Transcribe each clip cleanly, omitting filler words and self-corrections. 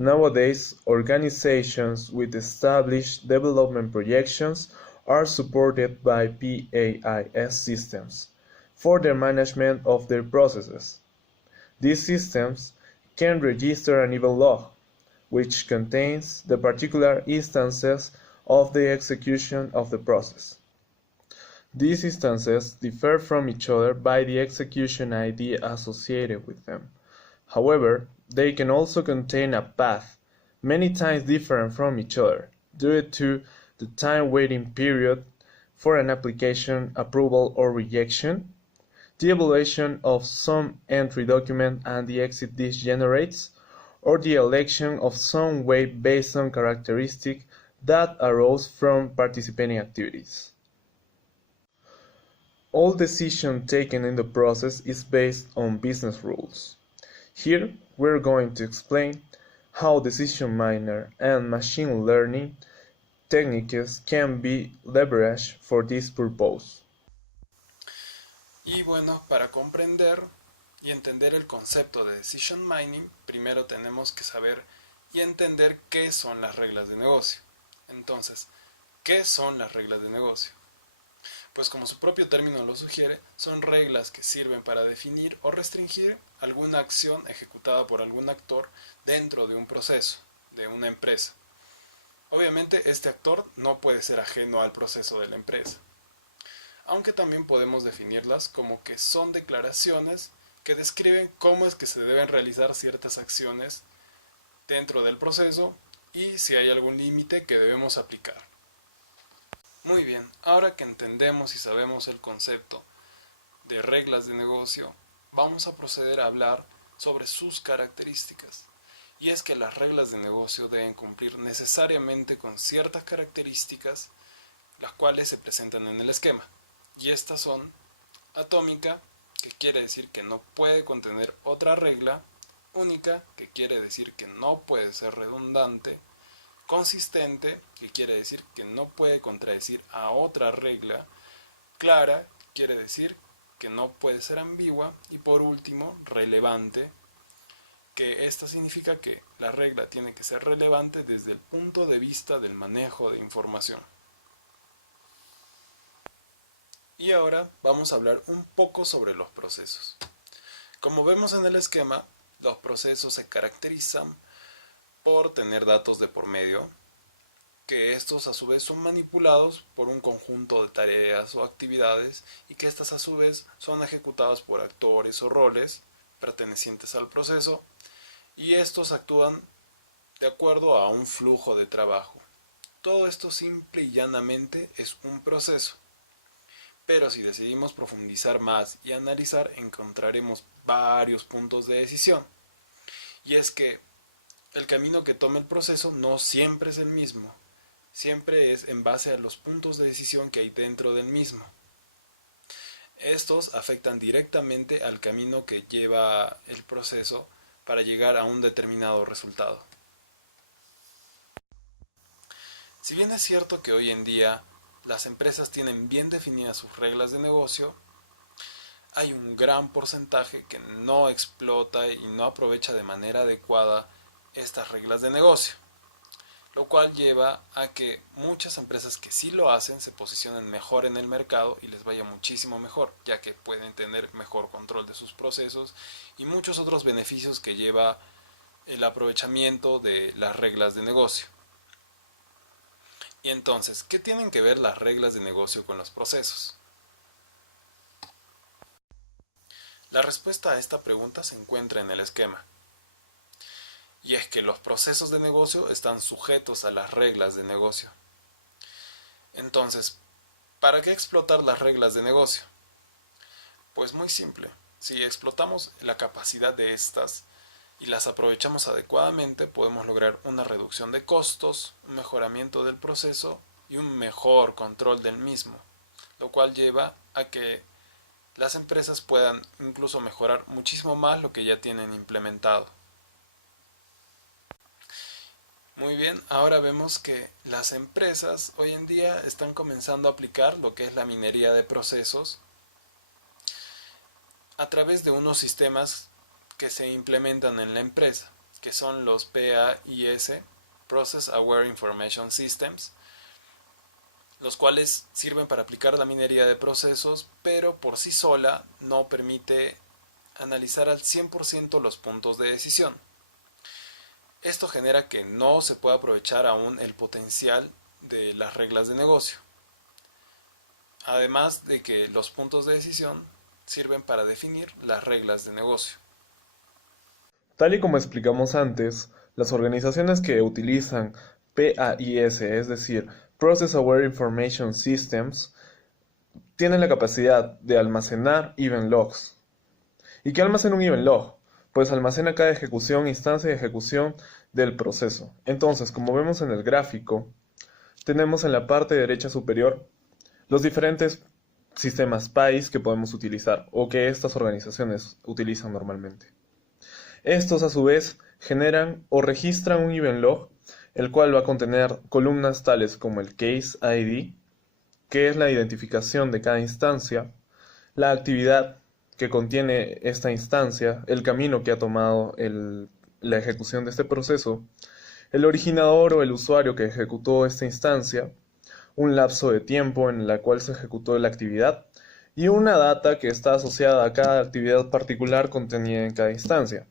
Nowadays, organizations with established development projections are supported by PAIS systems for the management of their processes. These systems can register an event log, which contains the particular instances of the execution of the process. These instances differ from each other by the execution ID associated with them. However, they can also contain a path, many times different from each other, due to the time waiting period for an application approval or rejection, the evaluation of some entry document and the exit this generates, or the election of some weight based on characteristics that arose from participating activities. All decision taken in the process is based on business rules. Here we're going to explain how decision miner and machine learning techniques can be leveraged for this purpose. Y bueno, para comprender y entender el concepto de decision mining, primero tenemos que saber y entender qué son las reglas de negocio. Entonces, ¿qué son las reglas de negocio? Pues como su propio término lo sugiere, son reglas que sirven para definir o restringir alguna acción ejecutada por algún actor dentro de un proceso, de una empresa. Obviamente este actor no puede ser ajeno al proceso de la empresa, aunque también podemos definirlas como que son declaraciones que describen cómo es que se deben realizar ciertas acciones dentro del proceso y si hay algún límite que debemos aplicar. Muy bien, ahora que entendemos y sabemos el concepto de reglas de negocio, vamos a proceder a hablar sobre sus características. Y es que las reglas de negocio deben cumplir necesariamente con ciertas características, las cuales se presentan en el esquema. Y estas son atómica, que quiere decir que no puede contener otra regla; única, que quiere decir que no puede ser redundante; consistente, que quiere decir que no puede contradecir a otra regla; clara, quiere decir que no puede ser ambigua; y por último, relevante, que esta significa que la regla tiene que ser relevante desde el punto de vista del manejo de información. Y ahora vamos a hablar un poco sobre los procesos. Como vemos en el esquema, los procesos se caracterizan por tener datos de por medio, que estos a su vez son manipulados por un conjunto de tareas o actividades y que estas a su vez son ejecutadas por actores o roles pertenecientes al proceso, y estos actúan de acuerdo a un flujo de trabajo. Todo esto simple y llanamente es un proceso. Pero si decidimos profundizar más y analizar, encontraremos varios puntos de decisión. Y es que el camino que toma el proceso no siempre es el mismo, siempre es en base a los puntos de decisión que hay dentro del mismo. Estos afectan directamente al camino que lleva el proceso para llegar a un determinado resultado. Si bien es cierto que hoy en día las empresas tienen bien definidas sus reglas de negocio, hay un gran porcentaje que no explota y no aprovecha de manera adecuada estas reglas de negocio, lo cual lleva a que muchas empresas que sí lo hacen se posicionen mejor en el mercado y les vaya muchísimo mejor, ya que pueden tener mejor control de sus procesos y muchos otros beneficios que lleva el aprovechamiento de las reglas de negocio. Y entonces, ¿qué tienen que ver las reglas de negocio con los procesos? La respuesta a esta pregunta se encuentra en el esquema. Y es que los procesos de negocio están sujetos a las reglas de negocio. Entonces, ¿para qué explotar las reglas de negocio? Pues muy simple. Si explotamos la capacidad de estas y las aprovechamos adecuadamente, podemos lograr una reducción de costos, un mejoramiento del proceso y un mejor control del mismo, lo cual lleva a que las empresas puedan incluso mejorar muchísimo más lo que ya tienen implementado. Muy bien, ahora vemos que las empresas hoy en día están comenzando a aplicar lo que es la minería de procesos a través de unos sistemas que se implementan en la empresa. que son los PAIS, Process Aware Information Systems, los cuales sirven para aplicar la minería de procesos, pero por sí sola no permite analizar al 100% los puntos de decisión. Esto genera que no se pueda aprovechar aún el potencial de las reglas de negocio. Además de que los puntos de decisión sirven para definir las reglas de negocio. Tal y como explicamos antes, las organizaciones que utilizan PAIS, es decir, Process Aware Information Systems, tienen la capacidad de almacenar event logs. ¿Y qué almacena un event log? Pues almacena cada ejecución, instancia de ejecución del proceso. Entonces, como vemos en el gráfico, tenemos en la parte derecha superior los diferentes sistemas PAIS que podemos utilizar o que estas organizaciones utilizan normalmente. Estos a su vez generan o registran un event log, el cual va a contener columnas tales como el case ID, que es la identificación de cada instancia, la actividad que contiene esta instancia, el camino que ha tomado la ejecución de este proceso, el originador o el usuario que ejecutó esta instancia, un lapso de tiempo en el cual se ejecutó la actividad y una data que está asociada a cada actividad particular contenida en cada instancia.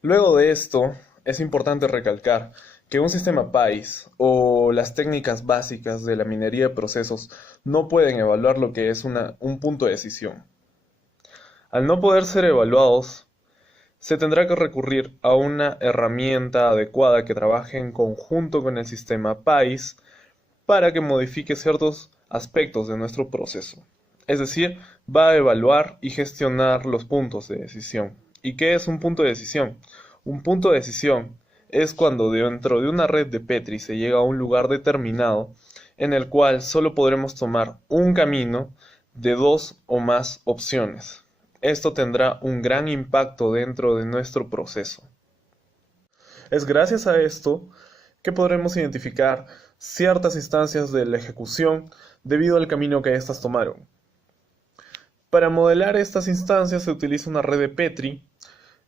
Luego de esto, es importante recalcar que un sistema PAIS o las técnicas básicas de la minería de procesos no pueden evaluar lo que es un punto de decisión. Al no poder ser evaluados, se tendrá que recurrir a una herramienta adecuada que trabaje en conjunto con el sistema PAIS para que modifique ciertos aspectos de nuestro proceso. Es decir, va a evaluar y gestionar los puntos de decisión. ¿Y qué es un punto de decisión? Un punto de decisión es cuando dentro de una red de Petri se llega a un lugar determinado en el cual solo podremos tomar un camino de dos o más opciones. Esto tendrá un gran impacto dentro de nuestro proceso. Es gracias a esto que podremos identificar ciertas instancias de la ejecución debido al camino que éstas tomaron. Para modelar estas instancias se utiliza una red de Petri,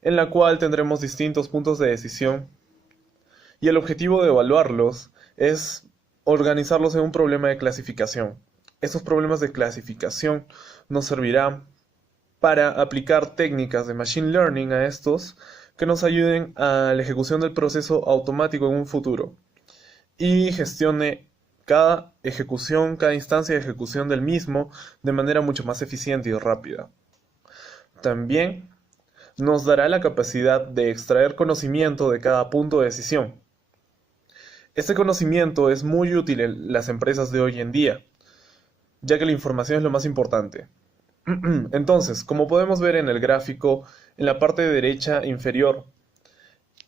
en la cual tendremos distintos puntos de decisión, y el objetivo de evaluarlos es organizarlos en un problema de clasificación. Estos problemas de clasificación nos servirán para aplicar técnicas de Machine Learning a estos que nos ayuden a la ejecución del proceso automático en un futuro y gestione cada ejecución, cada instancia de ejecución del mismo de manera mucho más eficiente y rápida. También nos dará la capacidad de extraer conocimiento de cada punto de decisión. Este conocimiento es muy útil en las empresas de hoy en día, ya que la información es lo más importante. Entonces, como podemos ver en el gráfico, en la parte derecha inferior,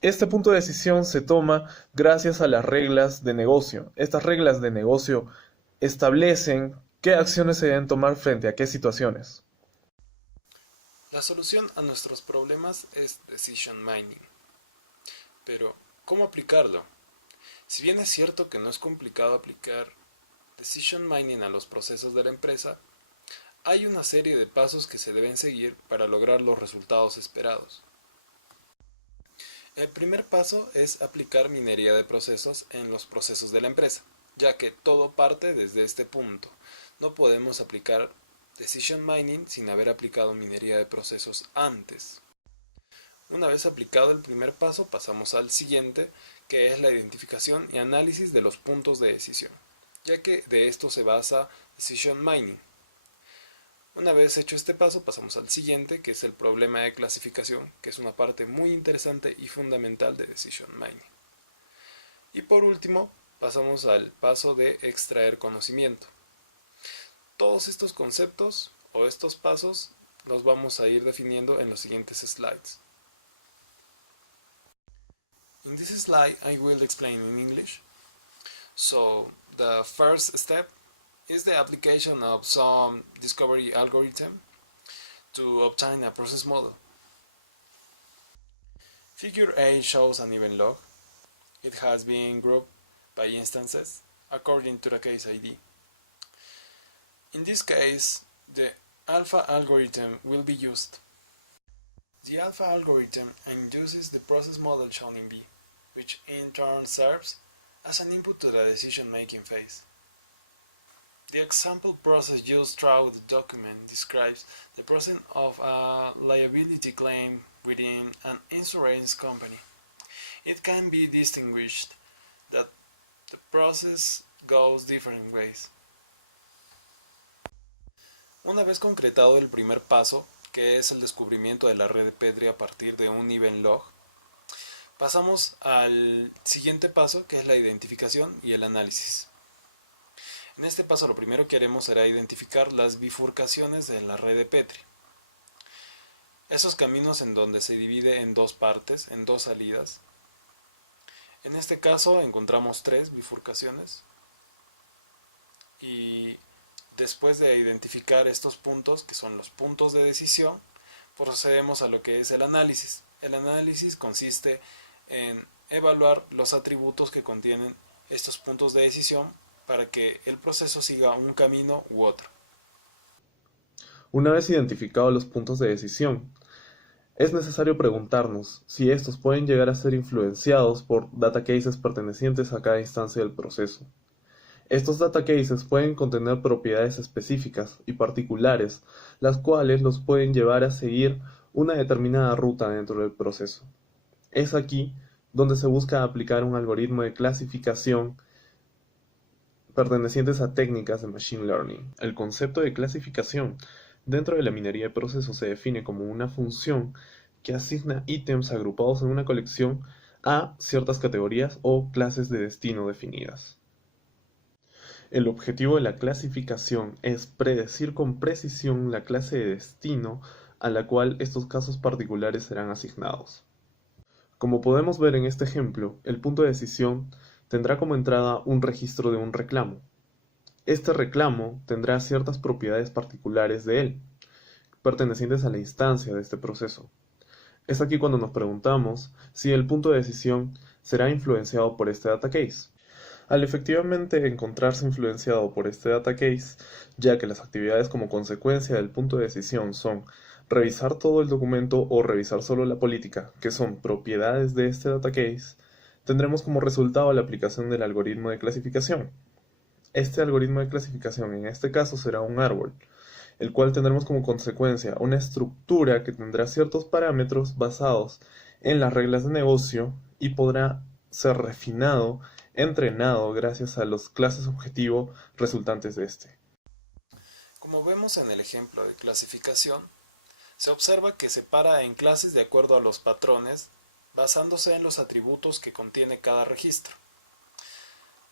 este punto de decisión se toma gracias a las reglas de negocio. Estas reglas de negocio establecen qué acciones se deben tomar frente a qué situaciones. La solución a nuestros problemas es Decision Mining. Pero, ¿cómo aplicarlo? Si bien es cierto que no es complicado aplicar Decision Mining a los procesos de la empresa, hay una serie de pasos que se deben seguir para lograr los resultados esperados. El primer paso es aplicar minería de procesos en los procesos de la empresa, ya que todo parte desde este punto. No podemos aplicar Decision Mining sin haber aplicado minería de procesos antes. Una vez aplicado el primer paso, pasamos al siguiente, que es la identificación y análisis de los puntos de decisión, ya que de esto se basa Decision Mining. Una vez hecho este paso, pasamos al siguiente, que es el problema de clasificación, que es una parte muy interesante y fundamental de Decision Mining. Y por último, pasamos al paso de extraer conocimiento. Todos estos conceptos o estos pasos los vamos a ir definiendo en los siguientes slides. In this slide, I will explain in English. So, the first step is the application of some discovery algorithm to obtain a process model. Figure A shows an event log. It has been grouped by instances according to the case ID. In this case, the alpha algorithm will be used. The alpha algorithm induces the process model shown in B, which in turn serves as an input to the decision-making phase. The example process used throughout the document describes the process of a liability claim within an insurance company. It can be distinguished that the process goes different ways. Una vez concretado el primer paso, que es el descubrimiento de la red de Petri a partir de un event log, pasamos al siguiente paso, que es la identificación y el análisis. En este paso lo primero que haremos será identificar las bifurcaciones de la red de Petri. Esos caminos en donde se divide en dos partes, en dos salidas. En este caso encontramos 3 bifurcaciones y después de identificar estos puntos, que son los puntos de decisión, procedemos a lo que es el análisis. El análisis consiste en evaluar los atributos que contienen estos puntos de decisión para que el proceso siga un camino u otro. Una vez identificados los puntos de decisión, es necesario preguntarnos si estos pueden llegar a ser influenciados por datacases pertenecientes a cada instancia del proceso. Estos datacases pueden contener propiedades específicas y particulares, las cuales los pueden llevar a seguir una determinada ruta dentro del proceso. Es aquí donde se busca aplicar un algoritmo de clasificación pertenecientes a técnicas de Machine Learning. El concepto de clasificación dentro de la minería de procesos se define como una función que asigna ítems agrupados en una colección a ciertas categorías o clases de destino definidas. El objetivo de la clasificación es predecir con precisión la clase de destino a la cual estos casos particulares serán asignados. Como podemos ver en este ejemplo, el punto de decisión tendrá como entrada un registro de un reclamo. Este reclamo tendrá ciertas propiedades particulares de él, pertenecientes a la instancia de este proceso. Es aquí cuando nos preguntamos si el punto de decisión será influenciado por este database. Al efectivamente encontrarse influenciado por este database, ya que las actividades como consecuencia del punto de decisión son revisar todo el documento o revisar solo la política, que son propiedades de este database, tendremos como resultado la aplicación del algoritmo de clasificación. Este algoritmo de clasificación en este caso será un árbol, el cual tendremos como consecuencia una estructura que tendrá ciertos parámetros basados en las reglas de negocio y podrá ser refinado, entrenado gracias a las clases objetivo resultantes de este. Como vemos en el ejemplo de clasificación, se observa que separa en clases de acuerdo a los patrones basándose en los atributos que contiene cada registro.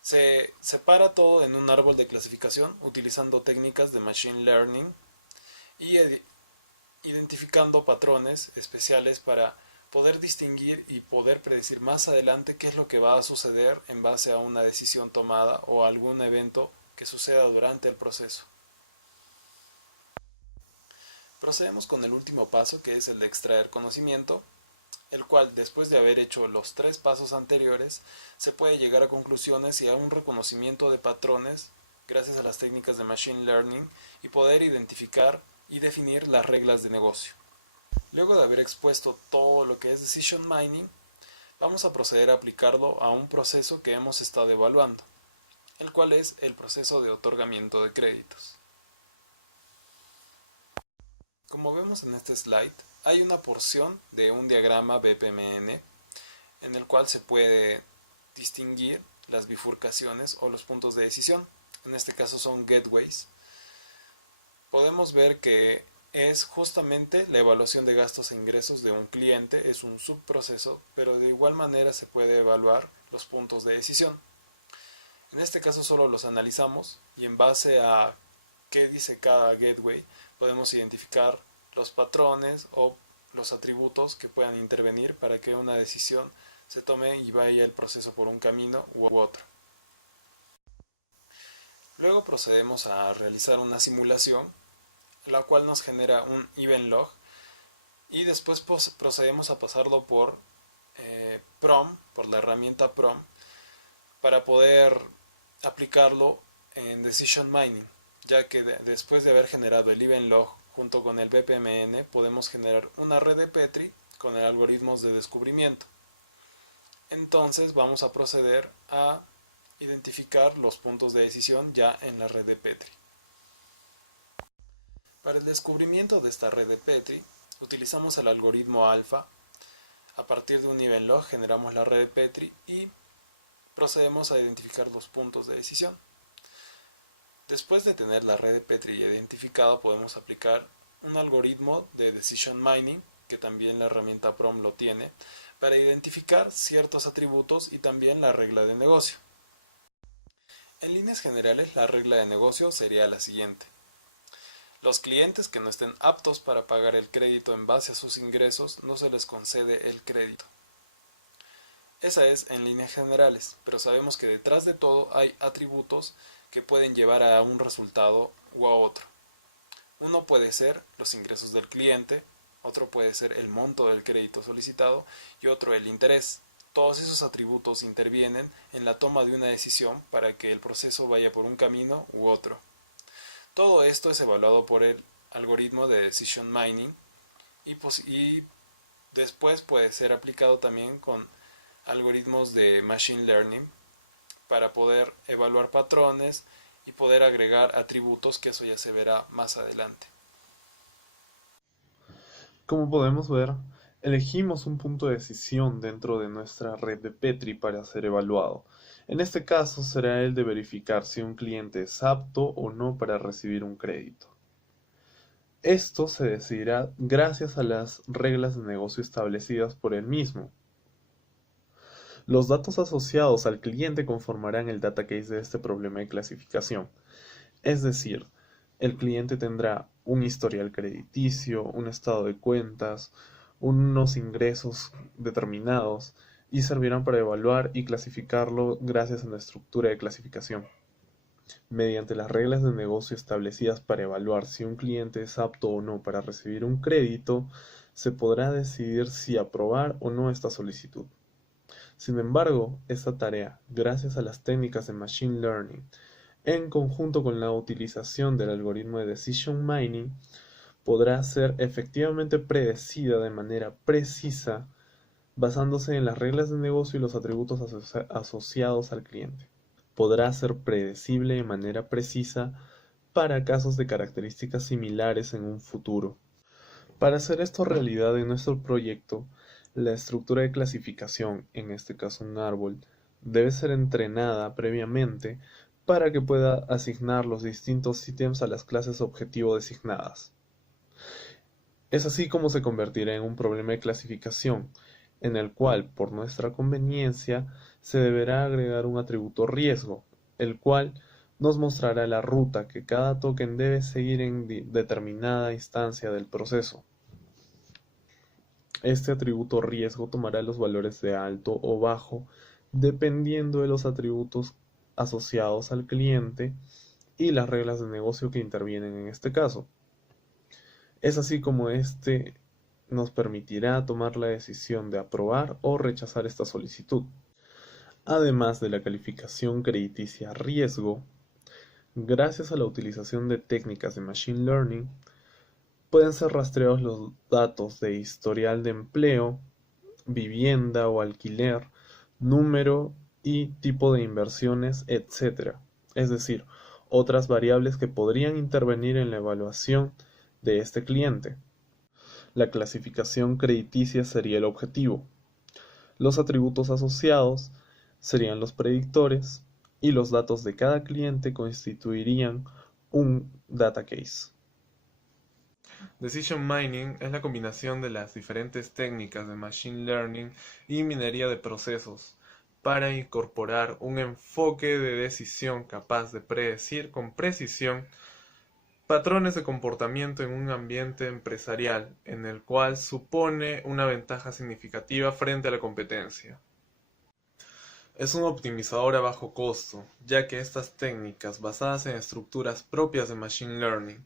Se separa todo en un árbol de clasificación utilizando técnicas de Machine Learning y identificando patrones especiales para poder distinguir y poder predecir más adelante qué es lo que va a suceder en base a una decisión tomada o algún evento que suceda durante el proceso. Procedemos con el último paso, que es el de extraer conocimiento, el cual, después de haber hecho los 3 pasos anteriores, se puede llegar a conclusiones y a un reconocimiento de patrones gracias a las técnicas de Machine Learning y poder identificar y definir las reglas de negocio. Luego de haber expuesto todo lo que es Decision Mining, vamos a proceder a aplicarlo a un proceso que hemos estado evaluando, el cual es el proceso de otorgamiento de créditos. Como vemos en este slide, hay una porción de un diagrama BPMN en el cual se puede distinguir las bifurcaciones o los puntos de decisión. En este caso son gateways. Podemos ver que es justamente la evaluación de gastos e ingresos de un cliente, es un subproceso, pero de igual manera se puede evaluar los puntos de decisión. En este caso solo los analizamos y en base a qué dice cada gateway podemos identificar los patrones o los atributos que puedan intervenir para que una decisión se tome y vaya el proceso por un camino u otro. Luego procedemos a realizar una simulación, la cual nos genera un event log y después procedemos a pasarlo por PROM, por la herramienta PROM, para poder aplicarlo en Decision Mining, ya que después de haber generado el event log junto con el BPMN, podemos generar una red de Petri con el algoritmo de descubrimiento. Entonces vamos a proceder a identificar los puntos de decisión ya en la red de Petri. Para el descubrimiento de esta red de Petri, utilizamos el algoritmo alfa. A partir de un nivel log generamos la red de Petri y procedemos a identificar los puntos de decisión. Después de tener la red de Petri identificada, podemos aplicar un algoritmo de Decision Mining, que también la herramienta PROM lo tiene, para identificar ciertos atributos y también la regla de negocio. En líneas generales, la regla de negocio sería la siguiente. Los clientes que no estén aptos para pagar el crédito en base a sus ingresos, no se les concede el crédito. Esa es en líneas generales, pero sabemos que detrás de todo hay atributos que pueden llevar a un resultado u a otro. Uno puede ser los ingresos del cliente, otro puede ser el monto del crédito solicitado y otro el interés. Todos esos atributos intervienen en la toma de una decisión para que el proceso vaya por un camino u otro. Todo esto es evaluado por el algoritmo de Decision Mining y después puede ser aplicado también con algoritmos de Machine Learning para poder evaluar patrones y poder agregar atributos, que eso ya se verá más adelante. Como podemos ver, elegimos un punto de decisión dentro de nuestra red de Petri para ser evaluado. En este caso será el de verificar si un cliente es apto o no para recibir un crédito. Esto se decidirá gracias a las reglas de negocio establecidas por él mismo. Los datos asociados al cliente conformarán el database de este problema de clasificación. Es decir, el cliente tendrá un historial crediticio, un estado de cuentas, unos ingresos determinados y servirán para evaluar y clasificarlo gracias a la estructura de clasificación. Mediante las reglas de negocio establecidas para evaluar si un cliente es apto o no para recibir un crédito, se podrá decidir si aprobar o no esta solicitud. Sin embargo, esta tarea, gracias a las técnicas de Machine Learning, en conjunto con la utilización del algoritmo de Decision Mining, podrá ser efectivamente predecida de manera precisa basándose en las reglas de negocio y los atributos asociados al cliente. Podrá ser predecible de manera precisa para casos de características similares en un futuro. Para hacer esto realidad en nuestro proyecto, la estructura de clasificación, en este caso un árbol, debe ser entrenada previamente para que pueda asignar los distintos ítems a las clases objetivo designadas. Es así como se convertirá en un problema de clasificación, en el cual, por nuestra conveniencia, se deberá agregar un atributo riesgo, el cual nos mostrará la ruta que cada token debe seguir en determinada instancia del proceso. Este atributo riesgo tomará los valores de alto o bajo dependiendo de los atributos asociados al cliente y las reglas de negocio que intervienen en este caso. Es así como este nos permitirá tomar la decisión de aprobar o rechazar esta solicitud. Además de la calificación crediticia riesgo, gracias a la utilización de técnicas de Machine Learning, pueden ser rastreados los datos de historial de empleo, vivienda o alquiler, número y tipo de inversiones, etc. Es decir, otras variables que podrían intervenir en la evaluación de este cliente. La clasificación crediticia sería el objetivo. Los atributos asociados serían los predictores y los datos de cada cliente constituirían un data case. Decision Mining es la combinación de las diferentes técnicas de Machine Learning y minería de procesos para incorporar un enfoque de decisión capaz de predecir con precisión patrones de comportamiento en un ambiente empresarial en el cual supone una ventaja significativa frente a la competencia. Es un optimizador a bajo costo, ya que estas técnicas basadas en estructuras propias de Machine Learning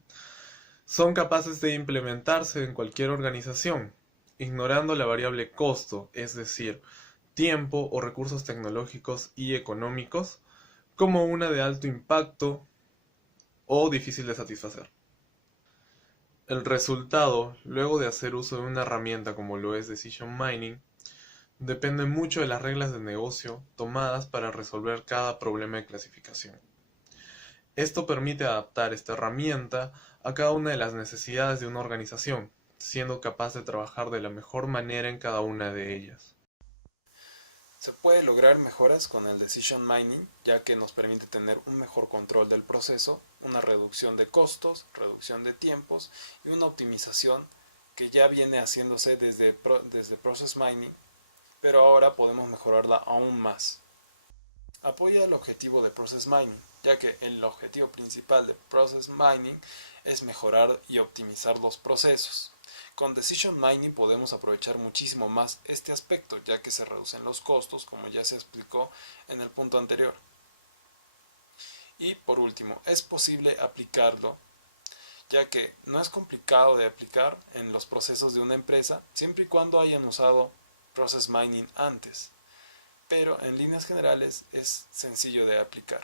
son capaces de implementarse en cualquier organización, ignorando la variable costo, es decir, tiempo o recursos tecnológicos y económicos, como una de alto impacto o difícil de satisfacer. El resultado, luego de hacer uso de una herramienta como lo es Decision Mining, depende mucho de las reglas de negocio tomadas para resolver cada problema de clasificación. Esto permite adaptar esta herramienta a cada una de las necesidades de una organización, siendo capaz de trabajar de la mejor manera en cada una de ellas. Se puede lograr mejoras con el Decision Mining, ya que nos permite tener un mejor control del proceso, una reducción de costos, reducción de tiempos y una optimización que ya viene haciéndose desde Process Mining, pero ahora podemos mejorarla aún más. Apoya el objetivo de Process Mining, ya que el objetivo principal de Process Mining es mejorar y optimizar los procesos. Con Decision Mining podemos aprovechar muchísimo más este aspecto, ya que se reducen los costos, como ya se explicó en el punto anterior. Y por último, es posible aplicarlo, ya que no es complicado de aplicar en los procesos de una empresa, siempre y cuando hayan usado Process Mining antes, pero en líneas generales es sencillo de aplicar.